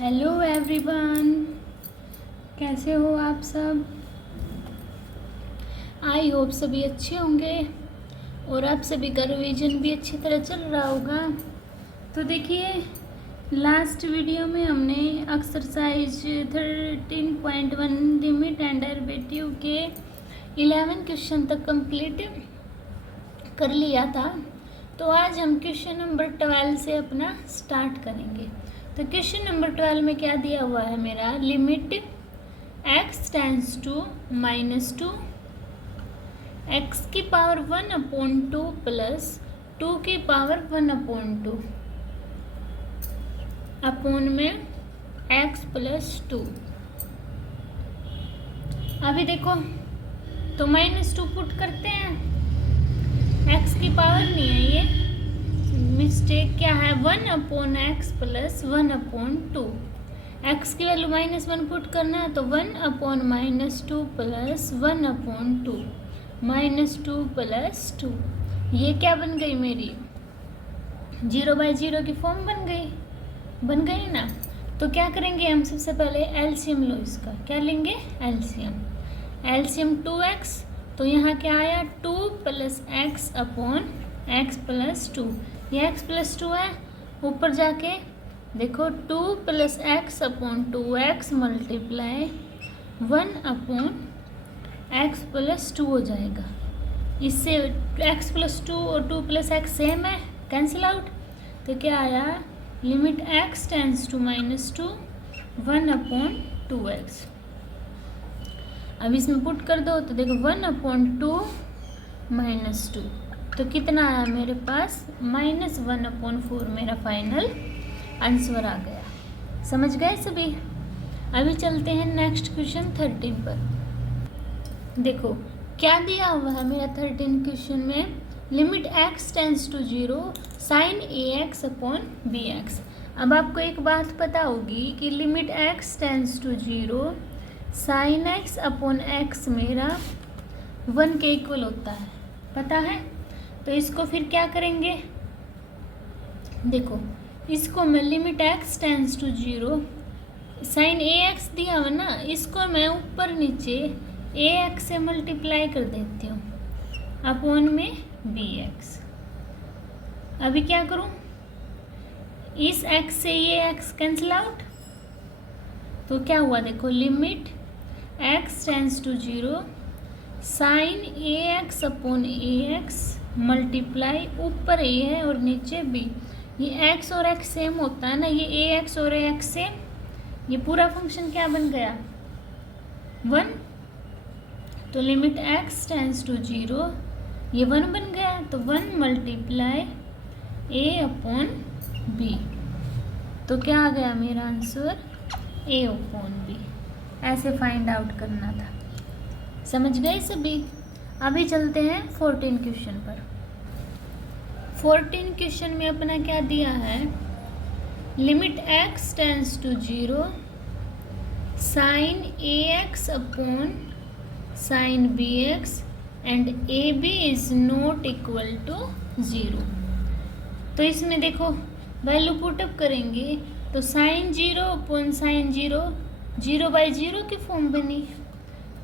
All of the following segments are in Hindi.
हेलो एवरीवन, कैसे हो आप सब। आई होप सभी अच्छे होंगे और आप सभी का रिवीजन भी अच्छी तरह चल रहा होगा। तो देखिए, लास्ट वीडियो में हमने एक्सरसाइज 13.1 लिमिट एंड डेरिवेटिव के 11 क्वेश्चन तक कंप्लीट कर लिया था। तो आज हम क्वेश्चन नंबर 12 से अपना स्टार्ट करेंगे। तो क्वेश्चन नंबर 12 में क्या दिया हुआ है मेरा, limit x tends to -2 x की पावर 1/2 प्लस 2 की पावर 1/2 अपॉन में x प्लस 2। अभी देखो, तो -2 पुट करते हैं, x की पावर नहीं है, ये मिस्टेक क्या है, 1/x प्लस 1/2। x की वैल्यू -1 पुट करना है, तो 1/-2 प्लस 1/2 -2 प्लस 2। ये क्या बन गई मेरी, 0/0 की फॉर्म बन गई ना। तो क्या करेंगे हम, सबसे पहले एलसीएम लो इसका। क्या लेंगे, एलसीएम 2x। तो यहाँ क्या आया, 2 + x अपॉन x प्लस 2। ये x प्लस 2 है, ऊपर जाके देखो 2 + x upon 2x multiply 1/x plus 2 हो जाएगा। इससे x प्लस 2 और 2 + x सेम है, कैंसिल आउट। तो क्या आया, limit x tends to -2 1/2x। अब इसमें पुट कर दो, तो देखो 1/2 -2, तो कितना आया मेरे पास, -1/4 मेरा फाइनल आंसर आ गया। समझ गए सभी। अभी चलते हैं नेक्स्ट क्वेश्चन 13 पर। देखो क्या दिया हुआ है मेरा 13 क्वेश्चन में, limit x tends to 0 sin ax upon bx। अब आपको एक बात पता होगी कि limit x tends to 0 sin x upon x मेरा 1 के इक्वल होता है, पता है। तो इसको फिर क्या करेंगे, देखो इसको मैं limit x tends to 0 sin ax दिया हुआ ना, इसको मैं ऊपर नीचे ax से मल्टीप्लाई कर देती हूँ अपॉन में bx। अभी क्या करूँ, इस x से ये x कैंसिल आउट। तो क्या हुआ, देखो limit x tends to 0 sin ax upon ax multiply, ऊपर a है और नीचे b। ये x और x सेम होता है ना, ये ax और ax सेम, ये पूरा फंक्शन क्या बन गया, 1। तो लिमिट x टेंस टू 0 ये 1 बन गया, तो 1 मल्टीप्लाई a अपॉन b। तो क्या आ गया मेरा आंसर, a अपॉन b। ऐसे फाइंड आउट करना था। समझ गए सभी। अभी चलते हैं 14 क्वेश्चन पर। 14 क्वेश्चन में अपना क्या दिया है, limit x tends to 0 sin ax upon sin bx and ab is not equal to 0। तो इसमें देखो वैल्यू पुटअप करेंगे, तो sin 0 अपॉन sin 0 0/0 की फॉर्म बनी।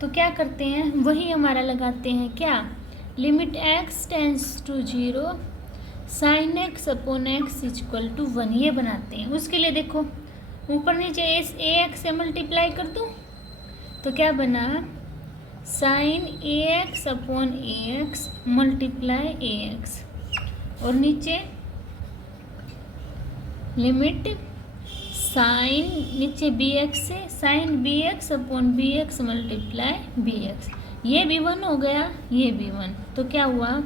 तो क्या करते हैं, वही हमारा लगाते हैं, क्या, limit x tends to 0 sin x upon x equal to 1, ये बनाते हैं। उसके लिए देखो ऊपर नीचे ax से मल्टीप्लाई कर दूँ, तो क्या बना, sin ax upon ax multiply ax, और नीचे लिमिट साइन नीचे bx से sin bx upon bx multiply bx। ये भी 1 हो गया, ये भी 1। तो क्या हुआ,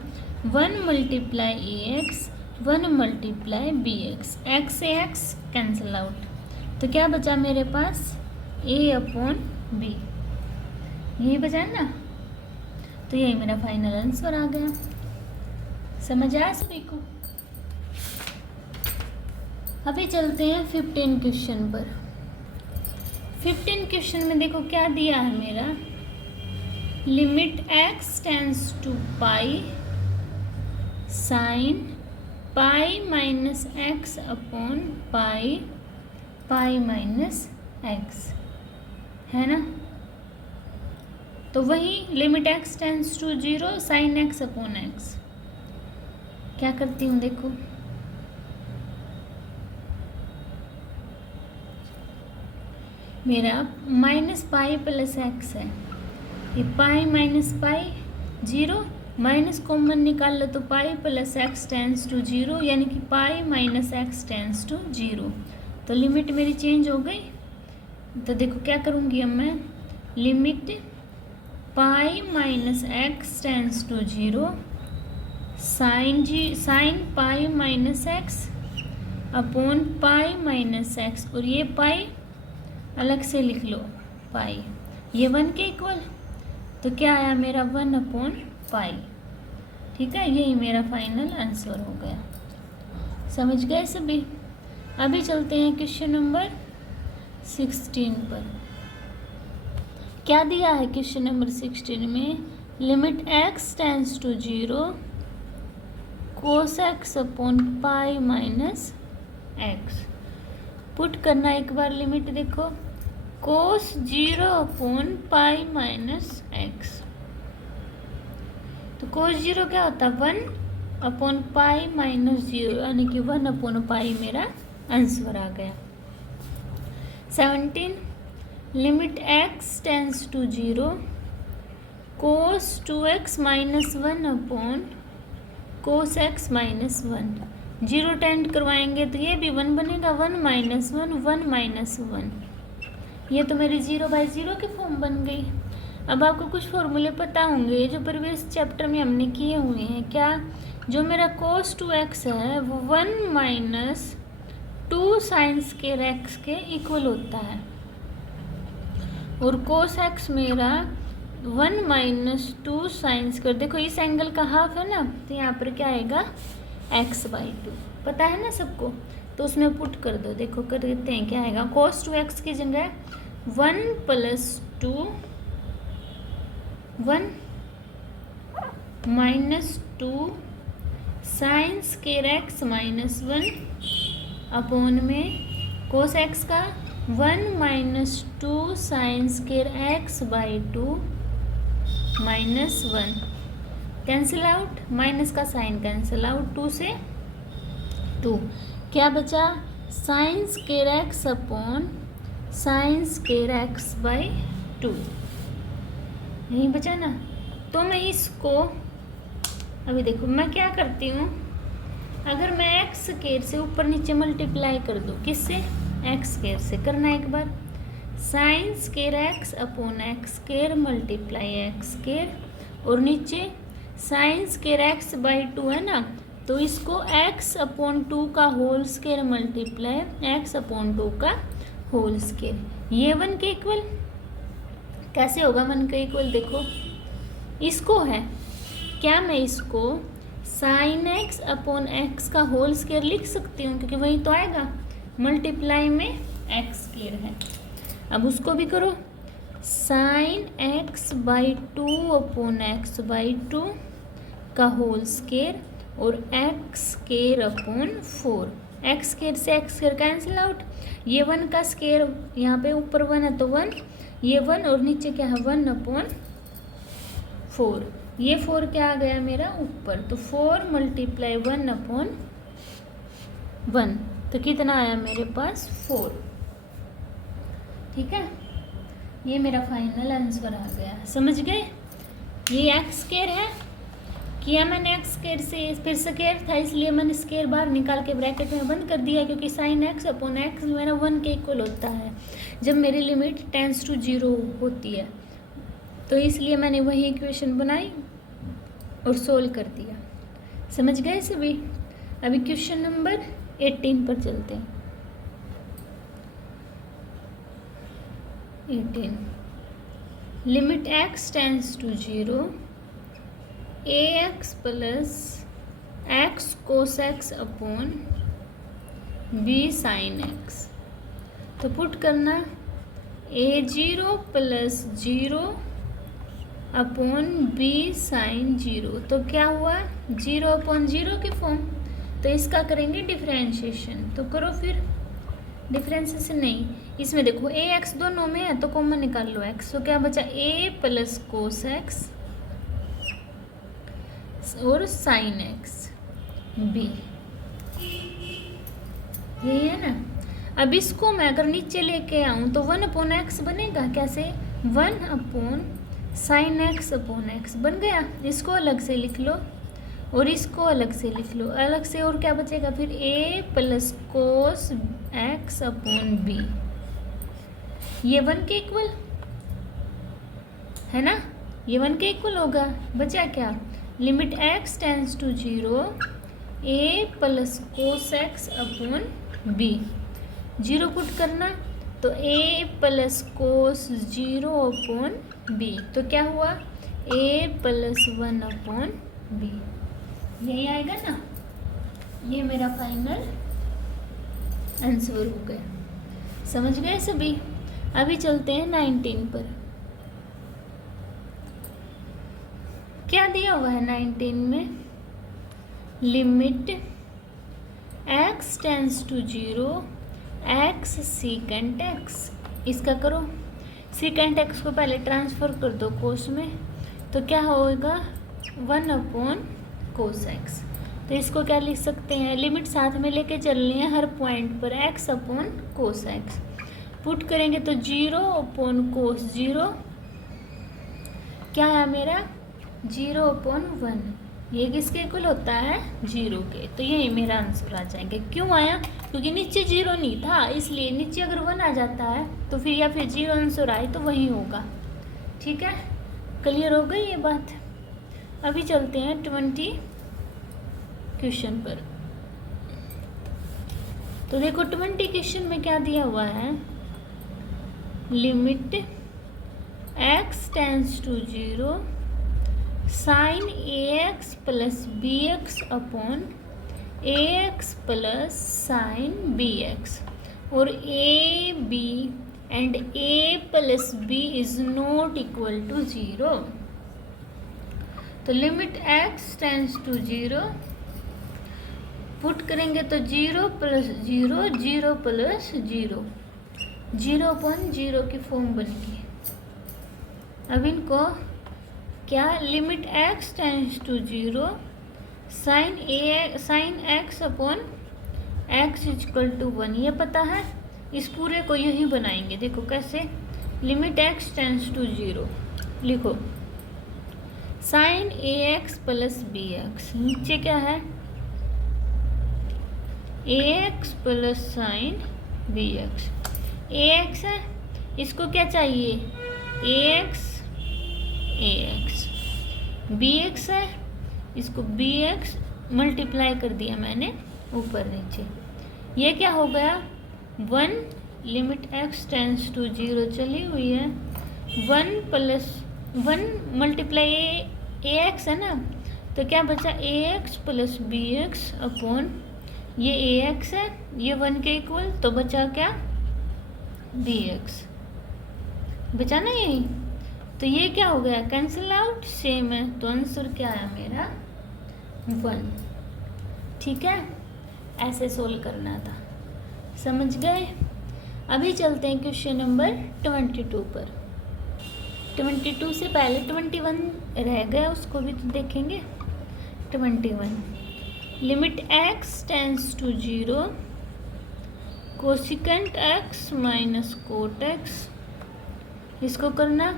1 multiply ax 1 multiply bx, x से x कैंसिल आउट। तो क्या बचा मेरे पास, a अपॉन b, यही बचा ना। तो यही मेरा फाइनल आंसर आ गया। समझ आया सभी को। अभी चलते हैं 15 क्वेश्चन पर। 15 क्वेश्चन में देखो क्या दिया है मेरा, limit x tends to pi sine pi minus x upon pi pi minus x, है ना। तो वही limit x tends to 0 sine x upon x. क्या करती हूँ देखो, मेरा माइनस पाई प्लस एक्स है, ये pi minus pi 0, minus common निकाल लो तो pi plus x tends to 0, यानी कि pi minus x tends to 0। तो लिमिट मेरी चेंज हो गई। तो देखो क्या करूँगी अब मैं, limit pi minus x tends to 0 sine pi minus x upon pi minus x, और ये पाई अलग से लिख लो पाई, ये 1 के इक्वल। तो क्या आया मेरा 1 अपॉन पाई। ठीक है, यही मेरा फाइनल आंसर हो गया। समझ गए सभी। अभी चलते हैं क्वेश्चन नंबर 16 पर। क्या दिया है क्वेश्चन नंबर 16 में, limit x tends to 0 cos x upon pi minus x. Put करना एक बार लिमिट देखो, cos 0 upon pi minus x. तो कोस 0 क्या होता है, 1 अपॉन पाई माइनस 0, यानी कि 1 अपॉन पाई मेरा आंसर आ गया। 17 limit x tends to 0 cos 2x minus 1 upon cos x minus 1। 0 tend करवाएंगे तो ये भी 1 बनेगा, 1 माइनस 1, 1 माइनस 1। ये तो मेरी 0/0 की फॉर्म बन गई। अब आपको कुछ फॉर्मूले पता होंगे जो प्रीवियस चैप्टर में हमने किए हुए हैं। क्या, जो मेरा cos 2x है वो 1 माइनस 2 साइन स्क्वायर x के इक्वल होता है, और cos x मेरा 1 माइनस 2 साइन स्क्वायर, देखो इस एंगल का हाफ है ना, तो यहाँ पर क्या आएगा x/2, पता है ना सबको। तो उसमें पुट कर दो, देखो कर देते हैं क्या आएगा, cos 2x की जगह 1 + 2 1 minus 2 sine square x minus 1 upon में कोस x का 1 minus 2 sine square x/2 minus 1। Cancel out, minus का साइन कैंसिल आउट, 2 से 2 क्या बचा, sine square x upon sine square x/2, यही बचा ना। तो मैं इसको अभी देखो मैं क्या करती हूँ, अगर मैं एक्स स्क्वायर से ऊपर नीचे मल्टीप्लाई कर दूँ, किससे, एक्स स्क्वायर से करना एक बार, sine square x upon x square multiply x square, और नीचे साइन स्क्वायर x/2 है ना, तो इसको x अपॉन 2 का whole square multiply x upon 2 का होल स्क्वायर, ये 1 के इक्वल। कैसे होगा 1 के इक्वल, देखो इसको है क्या, मैं इसको साइन x अपॉन एक्स का होल स्क्वायर लिख सकती हूँ, क्योंकि वही तो आएगा, मल्टीप्लाई में एक्स स्क्वायर है। अब उसको भी करो, साइन x/2 अपॉन x/2 का होल स्क्वायर और x square upon 4, x square से एक्स स्क्वायर कैंसिल आउट, ये 1 का स्क्वायर यहाँ पे ऊपर 1 है तो 1, ये 1 और नीचे क्या है 1 अपॉन 4, ये 4 क्या आ गया मेरा ऊपर, तो 4 मल्टीप्लाई 1 अपॉन 1, तो कितना आया मेरे पास 4। ठीक है, ये मेरा फाइनल आंसर आ गया। समझ गए, ये एक्स स्क्वायर है, किया मैंने एक्स स्क्वायर से, फिर स्क्वायर था इसलिए मैंने स्क्वायर बाहर निकाल के ब्रैकेट में बंद कर दिया, क्योंकि साइन एक्स अपॉन एक्स मेरा 1 के इक्वल होता है जब मेरी लिमिट टेंस टू 0 होती है, तो इसलिए मैंने वही इक्वेशन बनाई और सोल्व कर दिया। समझ गए सभी। अभी क्वेश्चन नंबर 18 पर चलते हैं। 18 limit x tends to 0 ax plus x cos x upon b sine x. तो पुट करना a0 plus 0 upon b sign 0। तो क्या हुआ 0/0 की फॉर्म, तो इसका करेंगे डिफरेंशिएशन। तो करो फिर डिफरेंस से नहीं, इसमें देखो ए एक्स दोनों में है तो कॉमन निकाल लो एक्स, तो क्या बचा ए प्लस कोस एक्स और साइन एक्स बी, यही है ना। अब इसको मैं अगर नीचे लेके आऊँ तो 1/x बनेगा, कैसे 1/sin x/x बन गया। इसको अलग से लिख लो और इसको अलग से लिख लो, अलग से, और क्या बचेगा फिर a plus cos x upon b, ये 1 के इक्वल है ना, ये 1 के इक्वल होगा। बचा क्या, limit x tends to 0 a plus cos x upon b, 0 put करना तो a plus cos 0 upon b, तो क्या हुआ a प्लस 1 अपॉन बी, यही आएगा ना। ये मेरा फाइनल आंसर हो गया, समझ गए सभी। अभी चलते हैं 19 पर। क्या दिया हुआ है 19 में, limit x tends to 0 x secant x, इसका करो सीकेंट x को पहले ट्रांसफ़र कर दो कोस में, तो क्या होगा 1 अपॉन कोस एक्स। तो इसको क्या लिख सकते हैं, लिमिट साथ में लेके चलनी है हर पॉइंट पर, x upon cos x put करेंगे तो 0 अपॉन कोस 0, क्या है मेरा 0 अपॉन 1, ये किसके इक्वल होता है 0 के, तो यही मेरा आंसर आ जाएंगे। क्यों आया, क्योंकि नीचे 0 नहीं था, इसलिए नीचे अगर 1 आ जाता है तो फिर या फिर 0 आंसर आए तो वही होगा। ठीक है, क्लियर हो गई ये बात। अभी चलते हैं 20 क्वेश्चन पर। तो देखो 20 क्वेश्चन में क्या दिया हुआ है, limit x tends to 0 sine ax plus bx upon ax plus sine bx, और a b and a plus b is not equal to 0। तो limit x tends to 0 put करेंगे तो 0 प्लस 0 0 प्लस 0, 0/0 की फॉर्म बनेगी। अब इनको क्या, limit x tends to 0 sine x upon x equal to 1, ये पता है, इस पूरे को यही बनाएंगे। देखो कैसे, लिमिट x टेंस टू 0 लिखो साइन ax प्लस bx, नीचे क्या है ax plus sine bx, ax है, इसको क्या चाहिए ax bx है, इसको bx मल्टीप्लाई कर दिया मैंने ऊपर नीचे, ये क्या हो गया 1, लिमिट x टेंस टू 0 चली हुई है, 1 प्लस 1 मल्टीप्लाई ax है ना, तो क्या बचा ax प्लस bx अपॉन, ये ax है, ये 1 के इक्वल, तो बचा क्या bx, बचा ना यही, तो ये क्या हो गया कैंसिल आउट, सेम है, तो आंसर क्या है मेरा 1। ठीक है, ऐसे सोल्व करना था, समझ गए। अभी चलते हैं क्वेश्चन नंबर 22 पर। 22 से पहले 21 रह गया, उसको भी तो देखेंगे। 21 limit x tends to 0 cosecant x minus cot x, इसको करना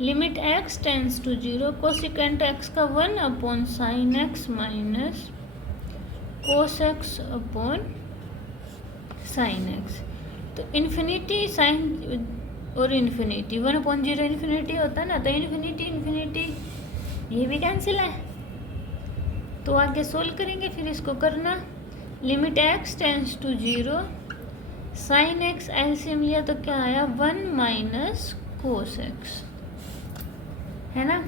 limit x tends to 0 cosecant x का 1 upon sine x minus cos x upon sine x, तो इन्फिनिटी साइन और इन्फिनिटी 1/0 इन्फिनिटी होता है ना, तो इन्फिनिटी इन्फिनिटी ये भी कैंसिल है, तो आगे सोल्व करेंगे। फिर इसको करना limit x tends to 0 sine x LCM लिया तो क्या आया 1 माइनस कोस x, है ना।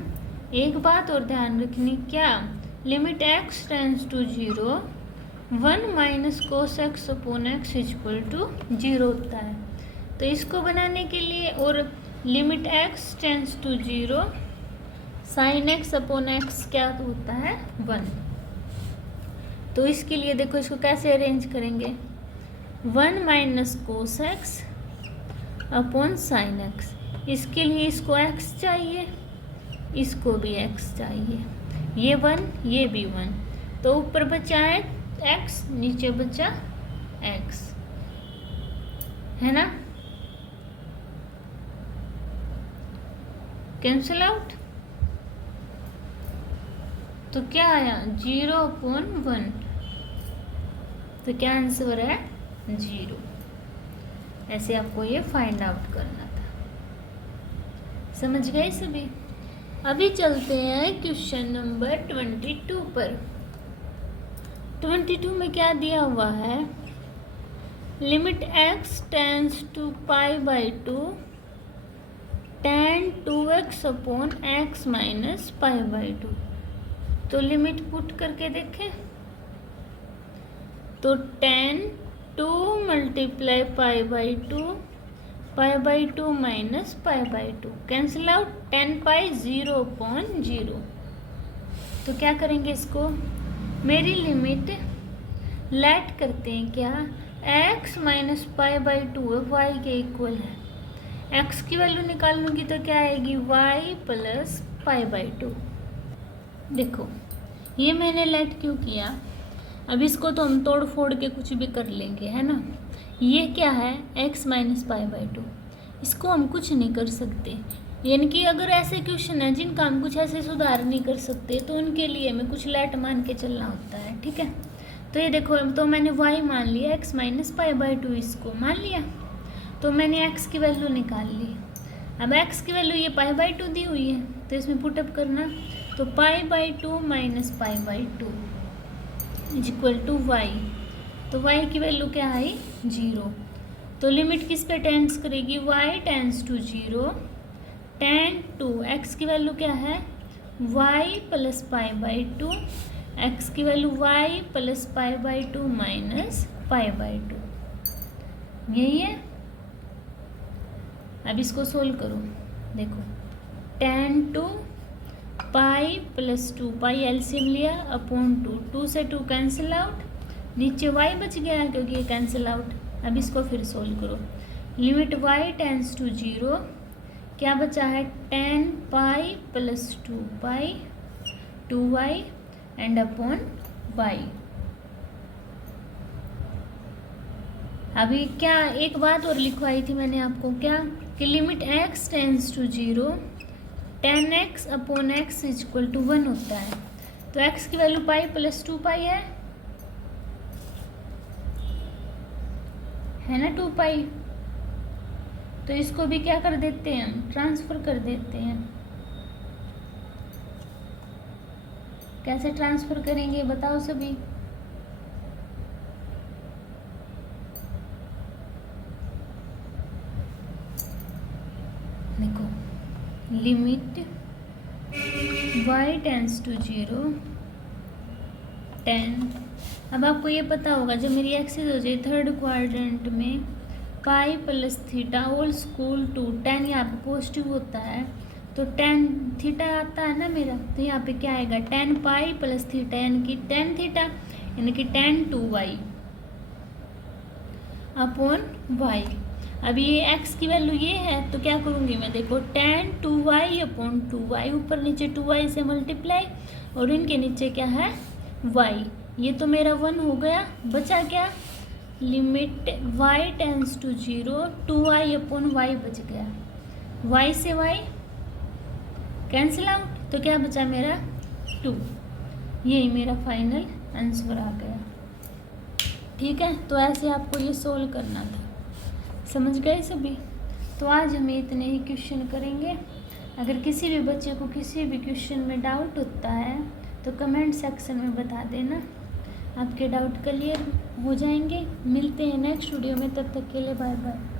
एक बात और ध्यान रखनी, क्या limit x tends to 0 1 minus cos x upon x equal to 0 होता है, तो इसको बनाने के लिए, और limit x tends to 0 sine x upon x क्या होता है 1, तो इसके लिए देखो इसको कैसे अरेंज करेंगे, 1 माइनस कोस एक्स अपॉन साइन एक्स। इसके लिए इसको x चाहिए, इसको भी x चाहिए, ये 1 ये भी 1, तो ऊपर बचा है x, नीचे बचा x, है ना, कैंसिल आउट। तो क्या आया 0/1, तो क्या आंसर है 0। ऐसे आपको ये फाइंड आउट करना था, समझ गए सभी। अभी चलते हैं क्वेश्चन नंबर 22 पर। 22 में क्या दिया हुआ है, limit x tends to π/2 tan 2x upon x minus π/2। तो लिमिट पुट करके देखें, तो tan 2 multiply π/2, π/2 minus π/2, cancel out, tan π 0/0। तो क्या करेंगे इसको, मेरी लिमिट लेट करते हैं क्या, x माइनस π/2 y के इक्वल है, x की वैल्यू निकाल लूँगी तो क्या आएगी y प्लस π/2। देखो ये मैंने लेट क्यों किया, अब इसको तो हम तोड़ फोड़ के कुछ भी कर लेंगे, है ना। ये क्या है x माइनस π/2, इसको हम कुछ नहीं कर सकते, यानी कि अगर ऐसे क्वेश्चन है जिनका हम कुछ ऐसे सुधार नहीं कर सकते तो उनके लिए हमें कुछ लेट मान के चलना होता है, ठीक है। तो ये देखो, तो मैंने y मान लिया, x माइनस π/2 इसको मान लिया, तो मैंने x की वैल्यू निकाल ली। अब x की वैल्यू ये π/2 दी हुई है, तो इसमें पुटअप करना, तो π/2 minus π/2 is equal to y, तो y की वैल्यू क्या आई 0। तो लिमिट किस पे टेंस करेगी, y tends to 0, tan 2 x की वैल्यू क्या है y प्लस π/2, x की वैल्यू y प्लस π/2 माइनस π/2, यही है। अब इसको सोल्व करो, देखो tan 2 पाई प्लस 2 पाई एलसीएम लिया अपॉन 2 से 2 कैंसिल आउट, नीचे y बच गया है क्योंकि ये कैंसिल आउट। अब इसको फिर सोल्व करो, लिमिट y टेंस टू 0, क्या बचा है tan pi plus 2 pi 2y and upon y। अभी क्या एक बात और लिखवाई थी मैंने आपको, क्या कि limit x tends to 0 tan x upon x is equal to 1 होता है। तो x की वैल्यू पाई प्लस 2 पाई है ना 2 पाई, तो इसको भी क्या कर देते हैं, ट्रांसफर कर देते हैं। कैसे ट्रांसफर करेंगे बताओ सभी, देखो limit y tends to 0 tan, अब आपको ये पता होगा जब मेरी एक्सिस हो जाए थर्ड क्वाड्रेंट में pi plus theta whole square to tan, यहाँ पे पॉजिटिव होता है तो tan थीटा आता है ना मेरा, तो यहाँ पे क्या आएगा tan पाई प्लस थीटा यानी कि tan थीटा यानी कि tan 2y अपॉन y। अब ये x की वैल्यू ये है तो क्या करूँगी मैं, देखो tan 2y अपॉन 2y, ऊपर नीचे 2y से मल्टीप्लाई और इनके नीचे क्या है y, ये तो मेरा 1 हो गया, बचा क्या limit y tends to 0 2y upon y बच गया, y से y कैंसिल आउट, तो क्या बचा मेरा 2, यही मेरा फाइनल आंसर आ गया। ठीक है, तो ऐसे आपको ये सोल्व करना था, समझ गए सभी। तो आज हम इतने ही क्वेश्चन करेंगे। अगर किसी भी बच्चे को किसी भी क्वेश्चन में डाउट होता है तो कमेंट सेक्शन में बता देना, आपके डाउट क्लियर हो जाएंगे। मिलते हैं नेक्स्ट वीडियो में, तब तक के लिए बाय बाय।